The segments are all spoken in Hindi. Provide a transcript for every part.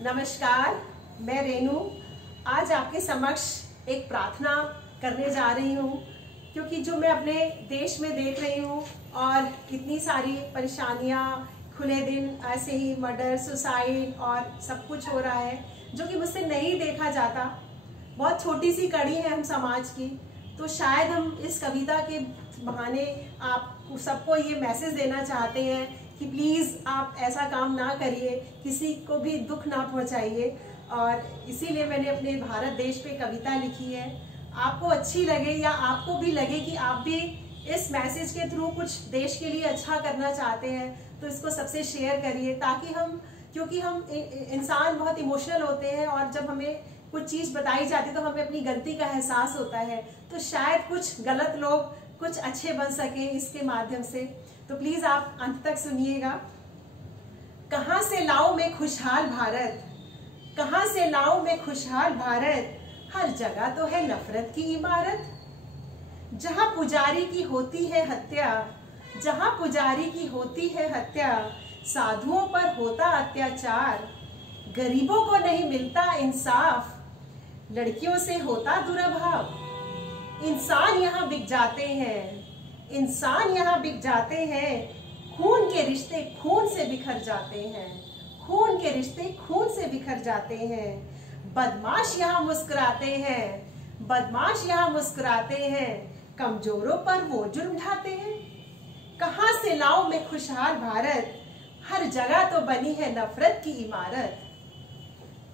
नमस्कार, मैं रेनू आज आपके समक्ष एक प्रार्थना करने जा रही हूँ, क्योंकि जो मैं अपने देश में देख रही हूँ और इतनी सारी परेशानियाँ, खुले दिन ऐसे ही मर्डर, सुसाइड और सब कुछ हो रहा है जो कि मुझसे नहीं देखा जाता। बहुत छोटी सी कड़ी है हम समाज की, तो शायद हम इस कविता के बहाने आप सबको ये मैसेज देना चाहते हैं कि प्लीज़ आप ऐसा काम ना करिए, किसी को भी दुख ना पहुंचाइए। और इसीलिए मैंने अपने भारत देश पे कविता लिखी है। आपको अच्छी लगे या आपको भी लगे कि आप भी इस मैसेज के थ्रू कुछ देश के लिए अच्छा करना चाहते हैं, तो इसको सबसे शेयर करिए, ताकि क्योंकि हम इंसान बहुत इमोशनल होते हैं और जब हमें कुछ चीज़ बताई जाती है तो हमें अपनी गलती का एहसास होता है। तो शायद कुछ गलत लोग कुछ अच्छे बन सके इसके माध्यम से। तो प्लीज आप अंत तक सुनिएगा। कहां से लाऊं मैं खुशहाल भारत, कहां से लाऊं मैं खुशहाल भारत, हर जगह तो है नफरत की इमारत। जहां पुजारी की होती है हत्या, जहां पुजारी की होती है हत्या, साधुओं पर होता अत्याचार, गरीबों को नहीं मिलता इंसाफ, लड़कियों से होता दुर्भाव। इंसान यहाँ बिक जाते हैं, इंसान यहाँ बिक जाते हैं, खून के रिश्ते खून से बिखर जाते हैं, खून के रिश्ते खून से बिखर जाते हैं। बदमाश यहाँ मुस्कुराते हैं, बदमाश यहाँ मुस्कुराते हैं, कमजोरों पर वो जुर्म ढाते हैं। कहाँ से लाऊं मैं खुशहाल भारत, हर जगह तो बनी है नफरत की इमारत।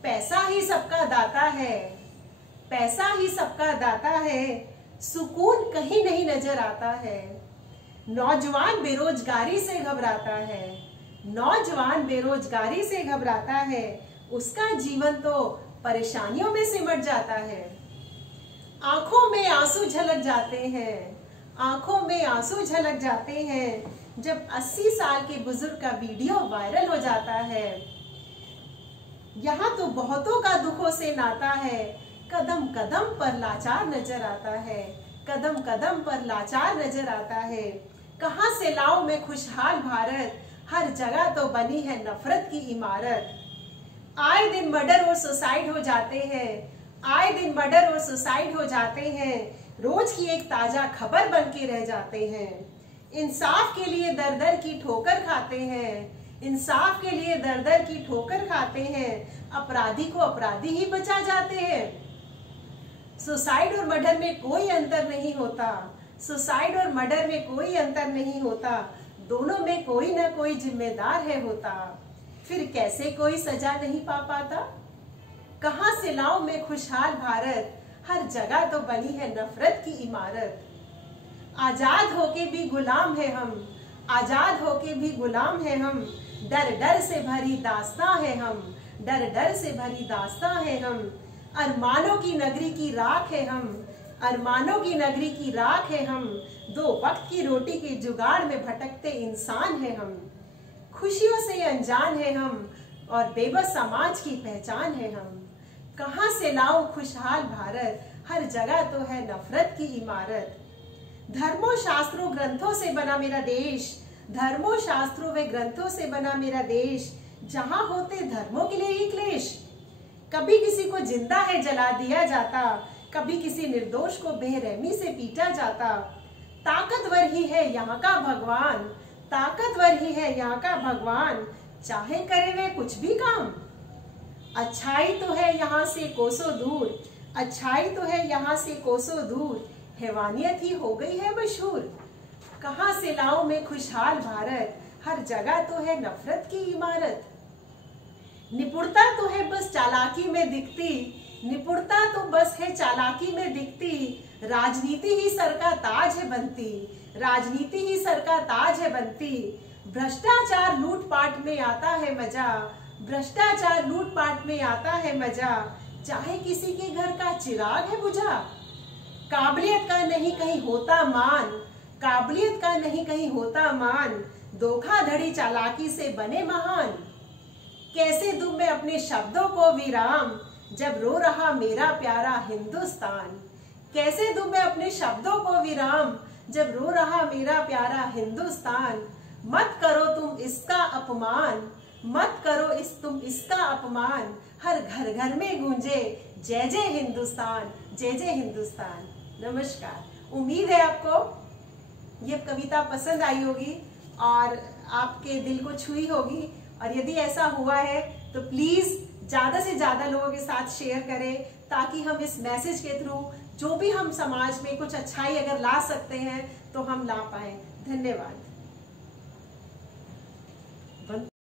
पैसा ही सबका दाता है, पैसा ही सबका दाता है, सुकून कहीं नहीं नजर आता है। नौजवान बेरोजगारी से घबराता है, नौजवान बेरोजगारी से घबराता है, उसका जीवन तो परेशानियों में सिमट जाता है। आंखों में आंसू झलक जाते हैं, आंखों में आंसू झलक जाते हैं, जब 80 साल के बुजुर्ग का वीडियो वायरल हो जाता है। यहाँ तो बहुतों का दुखों से नाता है, कदम कदम पर लाचार नजर आता है, कदम कदम पर लाचार नजर आता है। कहां से लाऊं मैं खुशहाल भारत, हर जगह तो बनी है नफरत की इमारत। आए दिन मर्डर और सुसाइड हो जाते हैं, आए दिन मर्डर और सुसाइड हो जाते हैं, रोज की एक ताजा खबर बन के रह जाते हैं। इंसाफ के लिए दर दर की ठोकर खाते हैं, इंसाफ के लिए दर दर की ठोकर खाते हैं, अपराधी को अपराधी ही बचा जाते हैं। सुसाइड और मर्डर में कोई अंतर नहीं होता, सुसाइड और मर्डर में कोई अंतर नहीं होता, दोनों में कोई ना कोई जिम्मेदार है होता, फिर कैसे कोई सजा नहीं पा पाता। कहां से लाऊं मैं खुशहाल भारत, हर जगह तो बनी है नफरत की इमारत। आजाद होके भी गुलाम है हम, आजाद होके भी गुलाम है हम, डर डर से भरी दास्तां है हम, डर डर से भरी दास्तां है हम। अरमानों की नगरी की राख है हम, अरमानों की नगरी की राख है हम, दो वक्त की रोटी के जुगाड़ में भटकते इंसान है हम। खुशियों से अनजान है हम और बेबस समाज की पहचान है हम। कहां से लाऊं खुशहाल भारत, हर जगह तो है नफरत की इमारत। धर्मों शास्त्रों ग्रंथों से बना मेरा देश, धर्मों शास्त्रों व ग्रंथों से बना मेरा देश, जहां होते धर्मों के लिए ही क्लेश। कभी किसी को जिंदा है जला दिया जाता, कभी किसी निर्दोष को बेरहमी से पीटा जाता। ताकतवर ही है यहाँ का भगवान, ताकतवर ही है यहाँ का भगवान, चाहे करे वे कुछ भी काम। अच्छाई तो है यहाँ से कोसों दूर, अच्छाई तो है यहाँ से कोसों दूर, हैवानियत ही हो गई है मशहूर। कहाँ से लाऊं मैं खुशहाल भारत, हर जगह तो है नफरत की इमारत। निपुणता तो है बस चालाकी में दिखती, निपुणता तो बस है चालाकी में दिखती, राजनीति ही सर का ताज है बनती, राजनीति ही सर का ताज है बनती। भ्रष्टाचार लूटपाट में आता है मजा, भ्रष्टाचार लूटपाट में आता है मजा, चाहे किसी के घर का चिराग है बुझा। काबिलियत का नहीं कहीं होता मान, काबिलियत का नहीं कहीं होता मान, धोखाधड़ी चालाकी से बने महान। कैसे दूं मैं अपने शब्दों को विराम, जब रो रहा मेरा प्यारा हिंदुस्तान। कैसे दूं मैं अपने शब्दों को विराम, जब रो रहा मेरा प्यारा हिंदुस्तान। मत करो तुम इसका अपमान, मत करो तुम इसका अपमान, हर घर घर में गूंजे जय जय हिंदुस्तान, जय जय हिंदुस्तान। नमस्कार। उम्मीद है आपको ये कविता पसंद आई होगी और आपके दिल को छुई होगी, और यदि ऐसा हुआ है तो प्लीज ज्यादा से ज्यादा लोगों के साथ शेयर करें, ताकि हम इस मैसेज के थ्रू जो भी हम समाज में कुछ अच्छाई अगर ला सकते हैं तो हम ला पाए। धन्यवाद।